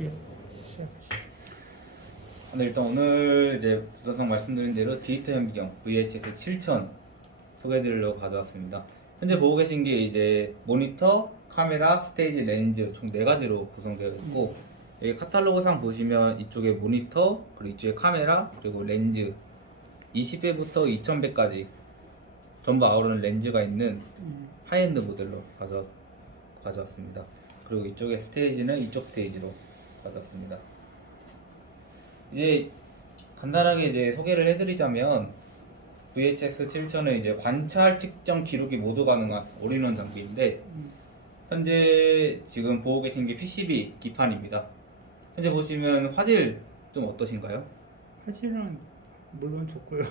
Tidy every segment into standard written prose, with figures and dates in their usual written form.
예, 시작하시죠. 근데 일단 오늘 이제 부사성 말씀드린 대로 디지털 현미경 VHS 7000 소개해드리려고 가져왔습니다. 현재 보고 계신 게 이제 모니터, 카메라, 스테이지, 렌즈 총 4가지로 구성되어 있고 여기 카탈로그상 보시면 이쪽에 모니터, 그리고 이쪽에 카메라, 그리고 렌즈 20배부터 2000배까지 전부 아우르는 렌즈가 있는 하이엔드 모델로 가져왔습니다. 그리고 이쪽에 스테이지는 이쪽 스테이지로 가져왔습니다. 이제 간단하게 이제 소개를 해드리자면 VHS 7000은 이제 관찰, 측정, 기록이 모두 가능한 올인원 장비인데 현재 지금 보고 계신 게 PCB 기판입니다. 현재 보시면 화질 좀 어떠신가요? 사실은 물론 좋고요.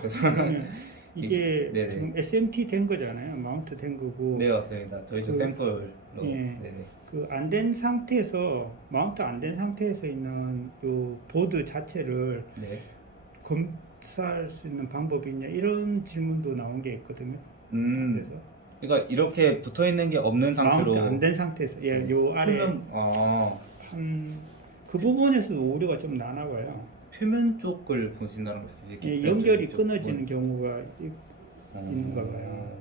이게 이게 지금 SMT 된 거잖아요. 마운트 된 거고. 네 맞습니다. 저희 저 샘플로 예, 네네. 그 안 된 상태에서 마운트 안 된 상태에서 있는 요 보드 자체를 네. 검사할 수 있는 방법이 있냐 이런 질문도 나온 게 있거든요. 그래서 그러니까 이렇게 붙어 있는 게 없는 상태로 마운트 안 된 상태에서 요 아래 한 그 부분에서도 오류가 좀 나나 봐요. 표면 쪽을 보신다는 거죠. 연결이 끊어지는 경우가 있는가 봐요.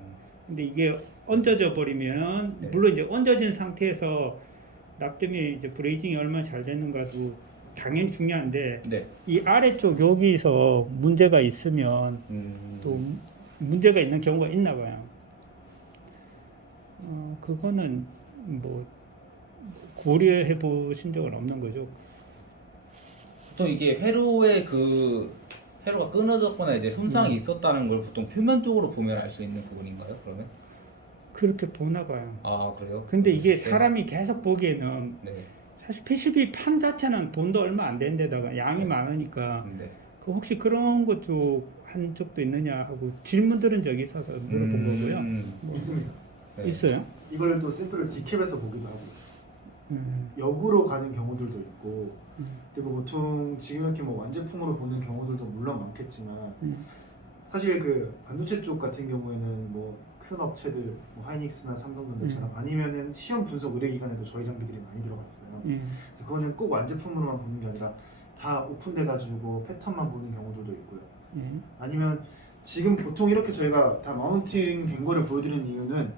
근데 이게 얹어져 버리면 네. 물론 이제 얹어진 상태에서 납땜이 이제 브레이징이 얼마나 잘 됐는가도 당연히 중요한데 네. 이 아래쪽 여기서 문제가 있으면 또 문제가 있는 경우가 있나 봐요. 그거는 뭐 고려해 보신 적은 없는 거죠. 보통 이게 회로가 끊어졌거나 이제 손상이 있었다는 걸 보통 표면 쪽으로 보면 알 수 있는 부분인가요? 그러면? 그렇게 보나 봐요. 아 그래요? 근데 이게 네. 사람이 계속 보기에는 네. 사실 PCB 판 자체는 돈도 얼마 안 되는 데다가 양이 네. 많으니까 네. 그 혹시 그런 것 쪽 한 적도 있느냐 하고 질문 들은 적이 있어서 물어본 거고요. 뭐 있습니다. 네. 있어요? 이걸 또 샘플을 디캡에서 보기도 하고 역으로 가는 경우들도 있고 그리고 보통 지금 이렇게 뭐 완제품으로 보는 경우들도 물론 많겠지만 사실 그 반도체 쪽 같은 경우에는 뭐 큰 업체들 뭐 하이닉스나 삼성전자처럼 아니면은 시험 분석 의뢰기관에도 저희 장비들이 많이 들어갔어요. 그래서 그거는 꼭 완제품으로만 보는 게 아니라 다 오픈돼 가지고 패턴만 보는 경우들도 있고요. 아니면 지금 보통 이렇게 저희가 다 마운팅 된 거를 보여드리는 이유는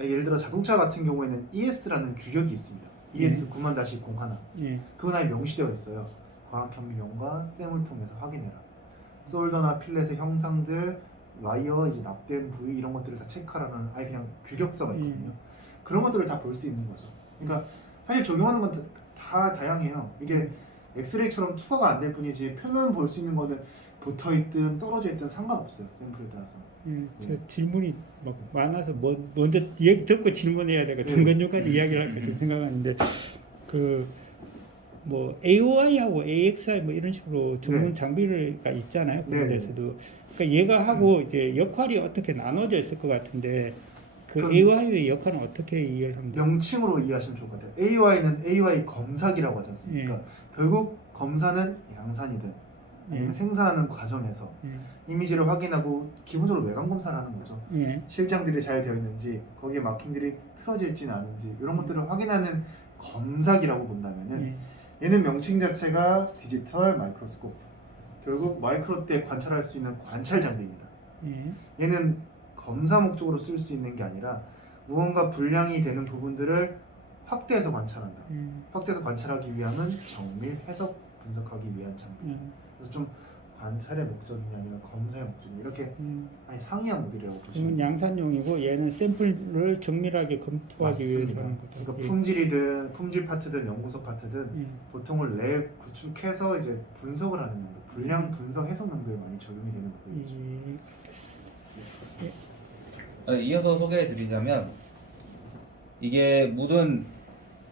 예를 들어 자동차 같은 경우에는 ES라는 규격이 있습니다. ES 9000-01 그건 아예 명시되어 있어요. 과학현미경과 셈을 통해서 확인해라. 솔더나 필렛의 형상들, 와이어, 이제 납땜 부위 이런 것들을 다 체크하라는 아예 그냥 규격서가 있거든요. 그런 것들을 다 볼 수 있는 거죠. 그러니까 사실 적용하는 건 다 다양해요. 이게 엑스레이처럼 투과가 안 될 뿐이지 표면 볼 수 있는 거는 붙어 있든 떨어져 있든 상관없어요. 샘플에 따라서. 저 질문이 막 많아서 먼저 얘기 듣고 질문해야 되고 중간중간 이야기를 할까 좀 생각하는데 그 뭐 AOI하고 AXI 뭐 이런 식으로 전문 장비가 있잖아요. 그런 데서도 그러니까 얘가 하고 이제 역할이 어떻게 나눠져 있을 것 같은데 그 AOI의 역할은 어떻게 이해를 하면 돼요? 명칭으로 이해하시면 좋을 것 같아요. AOI는 AOI 검사기라고 하지 않습니까? 결국 검사는 양산이든 아니면 생산하는 과정에서 이미지를 확인하고 기본적으로 외관 검사를 하는 거죠. 실장들이 잘 되어 있는지 거기에 마킹들이 틀어져 있지는 않은지 이런 것들을 확인하는 검사기라고 본다면은 얘는 명칭 자체가 디지털 마이크로스코프, 결국 마이크로 때 관찰할 수 있는 관찰 장비입니다. 얘는 검사 목적으로 쓸 수 있는 게 아니라 무언가 불량이 되는 부분들을 확대해서 관찰한다. 확대해서 관찰하기 위함은 정밀 해석 분석하기 위한 장비. 그래서 좀 관찰의 목적이냐 아니면 검사의 목적이냐 이렇게 아니 상이한 모델이라고 보시면 이건 양산용이고 얘는 샘플을 정밀하게 검토하기 위해서 맞습니다. 하는 거죠. 그러니까 품질이든 품질 파트든 연구소 파트든 보통을 랩 구축해서 이제 분석을 하는 용도, 불량 분석 해석 용도에 많이 적용이 되는 모델이죠. 이어서 소개해드리자면 이게 모든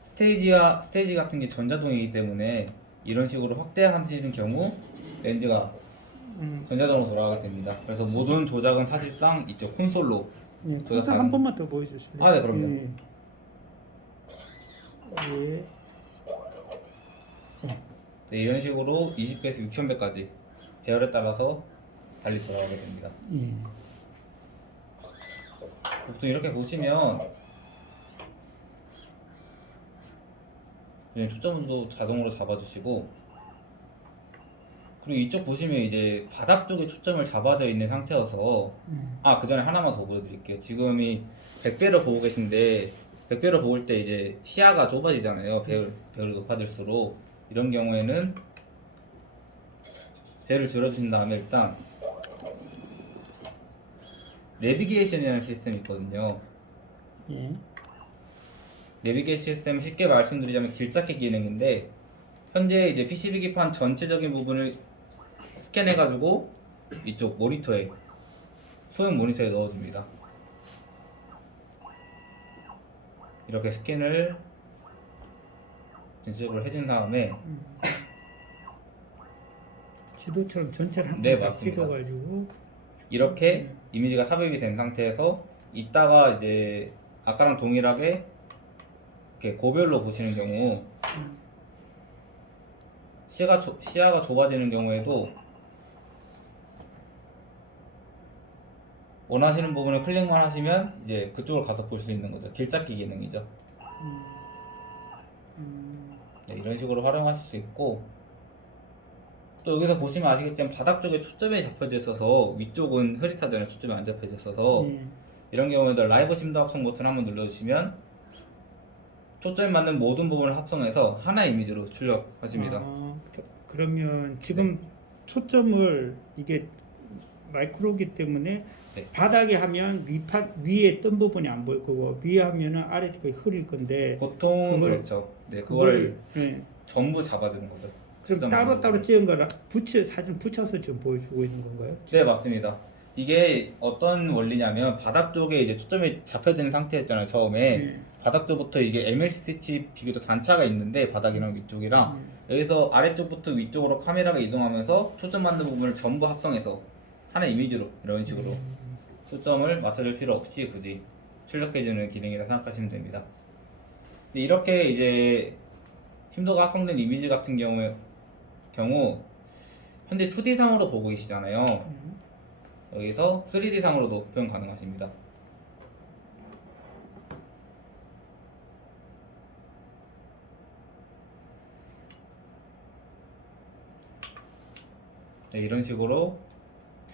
스테이지 같은 게 전자동이기 때문에 이런 식으로 확대하시는 경우 렌즈가 전자동으로 돌아가게 됩니다. 그래서 모든 조작은 사실상 이쪽 콘솔로 콘솔 한 번만 더 보여주실래요? 아, 네, 그럼요. 네, 이런 식으로 20배에서 6000배까지 배열에 따라서 달리 돌아가게 됩니다. 보통 이렇게 보시면 그냥 초점도 자동으로 잡아주시고, 그리고 이쪽 보시면 이제 바닥 쪽에 초점을 잡아져 있는 상태여서, 그 전에 하나만 더 보여드릴게요. 지금이 100배를 보고 계신데 100배를 보일 때 이제 시야가 좁아지잖아요. 배를 높아질수록. 이런 경우에는 배를 줄여주신 다음에 일단 내비게이션이라는 시스템이 있거든요. 예. 내비게이션 시스템 쉽게 말씀드리자면 길찾기 기능인데, 현재 이제 PCB 기판 전체적인 부분을 스캔해가지고 이쪽 모니터에, 소형 모니터에 넣어줍니다. 이렇게 스캔을 전체적으로 해준 다음에, 지도처럼 전체를 네, 한번 맞습니다. 찍어가지고 이렇게 이미지가 삽입이 된 상태에서 이따가 이제 아까랑 동일하게 이렇게 고별로 보시는 경우, 시야가 좁아지는 경우에도 원하시는 부분을 클릭만 하시면 이제 그쪽을 가서 볼 수 있는 거죠. 길찾기 기능이죠. 네, 이런 식으로 활용하실 수 있고, 또 여기서 보시면 아시겠지만 바닥 쪽에 초점이 잡혀져 있어서 위쪽은 흐릿하잖아요. 초점이 안 잡혀져 있어서. 이런 경우에도 라이브 심도 합성 버튼 한번 눌러주시면 초점에 맞는 모든 부분을 합성해서 하나의 이미지로 출력하십니다. 그러면 지금 초점을 이게 마이크로기 때문에 네. 바닥에 하면 위에 뜬 부분이 안 보일 거고, 위에 하면은 아래쪽이 흐릴 건데, 보통 그렇죠. 네, 그걸 네. 전부 잡아주는 거죠. 그럼 초점 따로따로 부분을. 찍은 거라 사진 붙여서 지금 보여주고 있는 건가요? 네, 맞습니다. 이게 어떤 원리냐면 바닥 쪽에 이제 초점이 잡혀지는 상태였잖아요. 처음에 네. 바닥 쪽부터 이게 MLCT 비교적 단차가 있는데 바닥이랑 위쪽이랑 여기서 아래쪽부터 위쪽으로 카메라가 이동하면서 초점 맞는 부분을 전부 합성해서 하나의 이미지로 이런 식으로 초점을 맞춰줄 필요 없이 굳이 출력해주는 기능이라 생각하시면 됩니다. 근데 이렇게 이제 심도가 합성된 이미지 같은 경우 현재 2D상으로 보고 계시잖아요. 여기서 3D상으로도 표현 가능하십니다. 네, 이런 식으로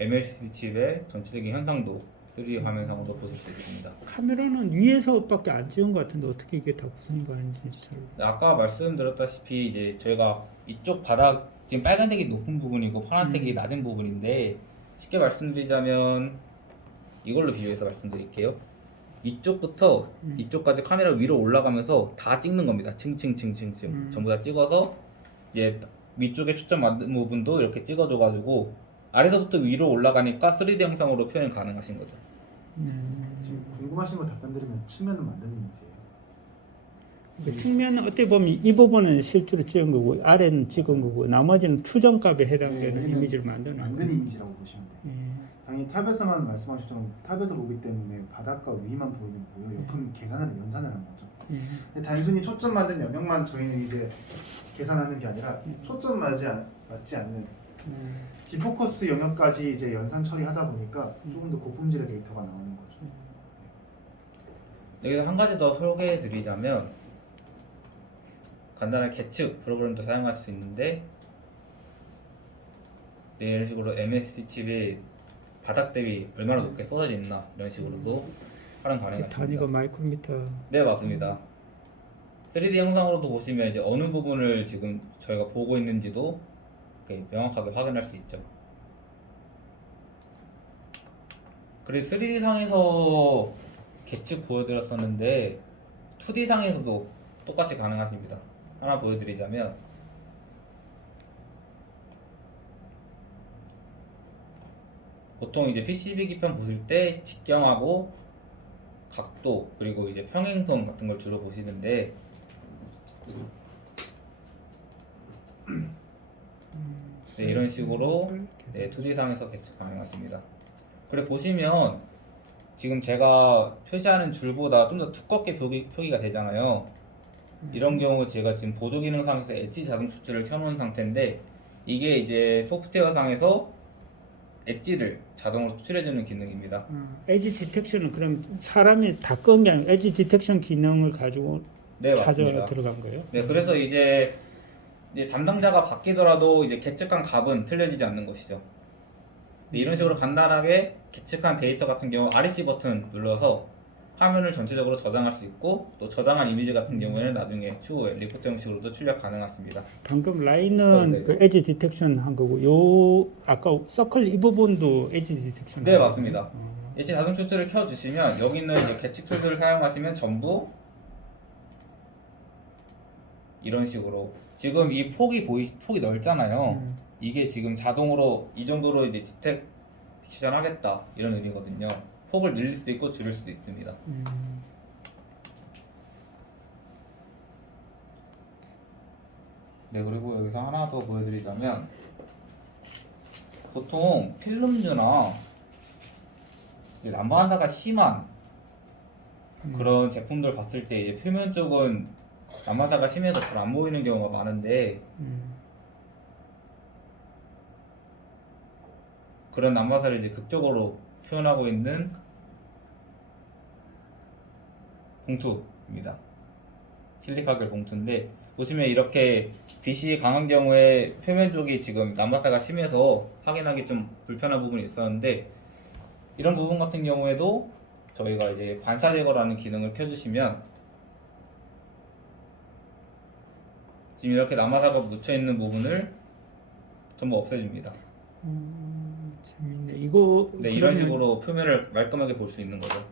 MLCD 칩의 전체적인 현상도 3D 화면상으로 보실 수 있습니다. 카메라는 위에서밖에 안 찍은 것 같은데 어떻게 이게 다 구성이 가는지 잘. 아까 말씀드렸다시피 이제 저희가 이쪽 바닥 지금 빨간색이 높은 부분이고 파란색이 낮은 부분인데, 쉽게 말씀드리자면 이걸로 비교해서 말씀드릴게요. 이쪽부터 이쪽까지 카메라 위로 올라가면서 다 찍는 겁니다. 층층층층층 전부 다 찍어서 이제 위쪽에 초점 맞는 부분도 이렇게 찍어줘가지고 아래서부터 위로 올라가니까 3D 영상으로 표현 가능하신 거죠. 지금 궁금하신 거 답변 드리면 측면은 만드는 이미지예요. 그 측면은 어떻게 보면 이 부분은 실제로 찍은 거고, 아래는 찍은 거고, 나머지는 추정값에 해당되는 네, 이미지를 만드는 만든 거예요. 이미지라고 보시면 돼요. 당연히 탑에서만 말씀하셨지만 탑에서 보기 때문에 바닥과 위만 보이는 거고요. 옆은 계산을 연산을 한 거죠. 근데 단순히 초점 맞는 영역만 저희는 이제 계산하는 게 아니라 초점 맞지 않는 디포커스 영역까지 이제 연산 처리하다 보니까 조금 더 고품질의 데이터가 나오는 거죠. 여기서 한 가지 더 소개해 드리자면, 간단한 계측 프로그램도 사용할 수 있는데, 네, 이런 식으로 MLCD 칩이 바닥 대비 얼마나 높게 쏟아져 있나 이런 식으로도 활용 가능하십니다. 단위가 마이크로미터. 네, 맞습니다. 3D 영상으로도 보시면 이제 어느 부분을 지금 저희가 보고 있는지도 이렇게 명확하게 확인할 수 있죠. 그리고 3D 상에서 계측 보여드렸었는데 2D 상에서도 똑같이 가능하십니다. 하나 보여드리자면, 보통 이제 PCB 기판 보실 때 직경하고 각도 그리고 이제 평행선 같은 걸 주로 보시는데, 네, 이런 식으로 2D상에서 계측 가능하십니다. 그리고 보시면 지금 제가 표시하는 줄보다 좀 더 두껍게 표기가 되잖아요. 이런 경우 제가 지금 보조 기능상에서 엣지 자동 추출을 켜놓은 상태인데, 이게 이제 소프트웨어상에서 엣지를 자동으로 추출해주는 기능입니다. 에지 디텍션은 그럼 사람이 다 끈 게 아니고 에지 디텍션 기능을 가지고 네, 찾아 맞습니다. 들어간 거예요? 네, 그래서 이제 담당자가 바뀌더라도 이제 계측한 값은 틀려지지 않는 것이죠. 네, 이런 식으로 간단하게 계측한 데이터 같은 경우 REC 버튼 눌러서 화면을 전체적으로 저장할 수 있고 또 저장한 이미지 같은 경우에는 나중에 추후에 리포트 형식으로도 출력 가능하십니다. 방금 라인은 그 에지 디텍션 한 거고 요 아까 서클 이 부분도 에지 디텍션 네, 한 거예요? 맞습니다. 예치 자동 출처를 켜주시면 여기 있는 이제 계측 출처를 사용하시면 전부 이런 식으로 지금 이 폭이 넓잖아요. 이게 지금 자동으로 이 정도로 이제 디텍션 하겠다 이런 의미거든요. 폭을 늘릴 수도 있고 줄일 수도 있습니다. 네, 그리고 여기서 하나 더 보여드리자면 보통 필름즈나 난방사가 심한 그런 제품들 봤을 때 이제 표면 쪽은 난방사가 심해서 잘 안 보이는 경우가 많은데 그런 난방사를 이제 극적으로 표현하고 있는 봉투입니다. 실리카겔 봉투인데 보시면 이렇게 빛이 강한 경우에 표면 쪽이 지금 난방사가 심해서 확인하기 좀 불편한 부분이 있었는데 이런 부분 같은 경우에도 저희가 이제 반사 제거라는 기능을 켜주시면 지금 이렇게 난방사가 묻혀 있는 부분을 전부 없애줍니다. 재밌네. 이거 네, 이런 그러면 식으로 표면을 말끔하게 볼 수 있는 거죠.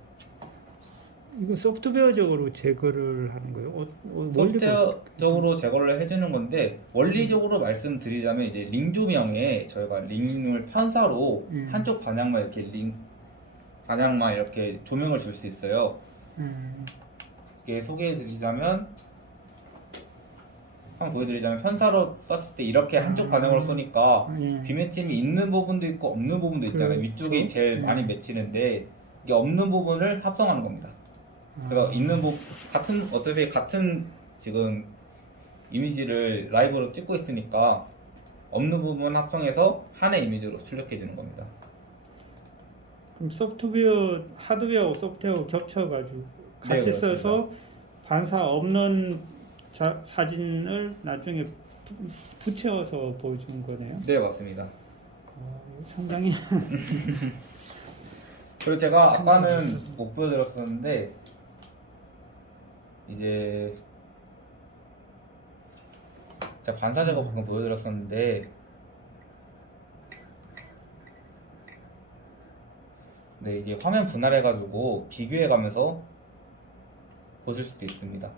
이거 소프트웨어적으로 제거를 하는 거예요? 소프트웨어적으로 제거를 해주는 건데 원리적으로 말씀드리자면 이제 링 조명에 저희가 링을 편사로 한쪽 방향만 이렇게 방향만 이렇게 조명을 줄 수 있어요. 이게 소개해드리자면 한번 보여드리자면 편사로 썼을 때 이렇게 한쪽 방향으로 쏘니까 비매침이 있는 부분도 있고 없는 부분도 있잖아요. 그렇죠. 위쪽이 제일 많이 맺히는데 이게 없는 부분을 합성하는 겁니다. 그래서 있는 어차피 같은 지금 이미지를 라이브로 찍고 있으니까 없는 부분 합성해서 하나의 이미지로 출력해 주는 겁니다. 그럼 하드웨어 소프트웨어 겹쳐가지고 같이 네, 써서 반사 없는 사진을 나중에 붙여서 보여주는 거네요. 네, 맞습니다. 상당히 그리고 제가 아까는 못 보여드렸었는데 이제 제가 반사 제거 방금 보여드렸었는데 네, 이게 화면 분할해가지고 비교해가면서 보실 수도 있습니다.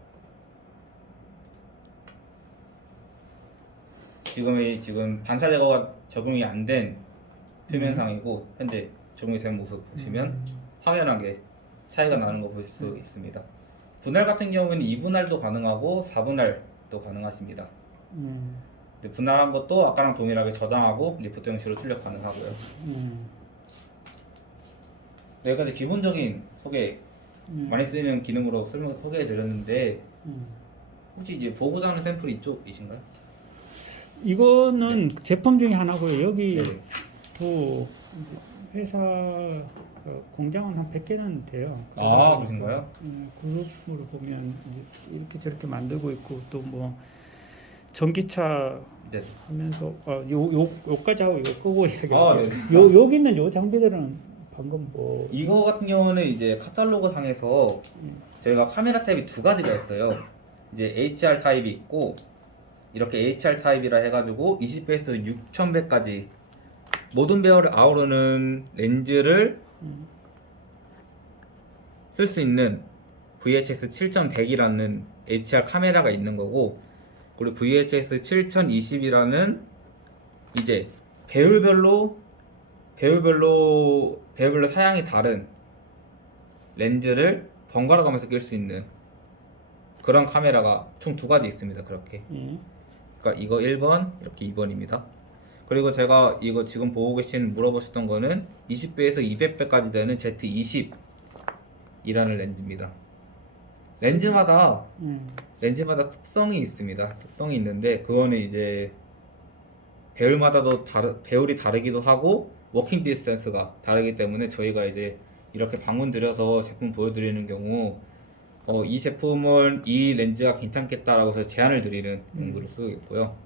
지금 반사 제거가 적용이 안 된 표면상이고 현재 적용이 된 모습 보시면 확연하게 차이가 나는 거 보실 수 있습니다. 분할 같은 경우에는 2분할도 가능하고 4분할도 가능하십니다. 근데 분할한 것도 아까랑 동일하게 저장하고 리포트 형식으로 출력 가능하고요. 네, 여기까지 기본적인 소개 많이 쓰이는 기능으로 소개해 드렸는데 혹시 이제 보고자 하는 샘플이 이쪽이신가요? 이거는 제품 중에 하나고요. 여기 네. 또 회사 공장은 한 100개는 돼요. 아, 그러신가요? 그룹으로 보면 이제 이렇게 저렇게 만들고 있고 또 뭐 전기차 네. 하면서 요까지 하고 이거 끄고 아, 얘기할게요. 여기 있는 요 장비들은 방금 뭐 이거 같은 경우는 이제 카탈로그 상에서 저희가 카메라 타입이 두 가지가 있어요. 이제 HR 타입이 있고 이렇게 HR 타입이라 해가지고 20배에서 6000배까지 모든 배열을 아우르는 렌즈를 쓸 수 있는 VHS 7100이라는 HDR 카메라가 있는 거고 그리고 VHS 7020이라는 이제 배율별로 사양이 다른 렌즈를 번갈아 가면서 낄 수 있는 그런 카메라가 총 두 가지 있습니다. 그렇게. 그러니까 이거 1번, 이렇게 2번입니다. 그리고 제가 이거 지금 보고 물어보셨던 거는 20배에서 200배까지 되는 Z20이라는 렌즈입니다. 렌즈마다 특성이 있습니다. 특성이 있는데 그거는 이제 배율마다도 배율이 다르기도 하고 워킹 디스턴스가 다르기 때문에 저희가 이제 이렇게 방문 들여서 제품 보여드리는 경우 이 제품은 이 렌즈가 괜찮겠다라고 해서 제안을 드리는 용도로 쓰고 있고요.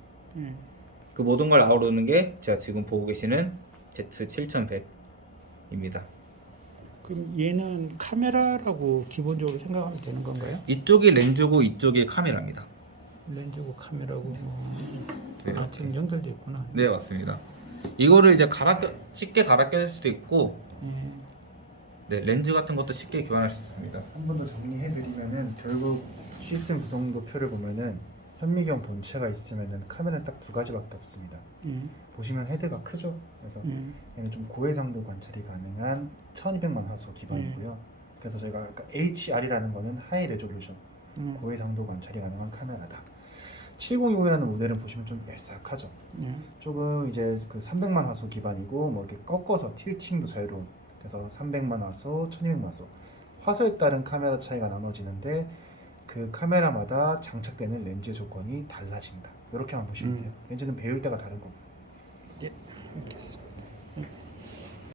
그 모든 걸 아우르는 게 제가 지금 보고 계시는 Z7100입니다. 그럼 얘는 카메라라고 기본적으로 생각하면 되는 건가요? 이쪽이 렌즈고 이쪽이 카메라입니다. 렌즈고 카메라고 네, 지금 연결돼 있구나. 네, 맞습니다. 이거를 이제 쉽게 갈아 껴줄 수도 있고, 예. 네, 렌즈 같은 것도 쉽게 교환할 수 있습니다. 한 번 더 정리해드리면은 결국 시스템 구성도표를 보면은 현미경 본체가 있으면은 카메라는 딱 두 가지밖에 없습니다. 보시면 헤드가 크죠. 그래서 얘는 좀 고해상도 관찰이 가능한 1200만 화소 기반이고요. 그래서 저희가 아까 HR이라는 거는 하이 레졸루션 고해상도 관찰이 가능한 카메라다. 7020이라는 모델은 보시면 좀 얄싹하죠. 조금 이제 그 300만 화소 기반이고 뭐 이렇게 꺾어서 틸팅도 자유로운. 그래서 300만 화소, 1200만 화소. 화소에 따른 카메라 차이가 나눠지는데 그 카메라마다 장착되는 렌즈 조건이 달라진다. 이렇게만 보시면 돼요. 렌즈는 배율 때가 다른 겁니다. 예, 알겠습니다.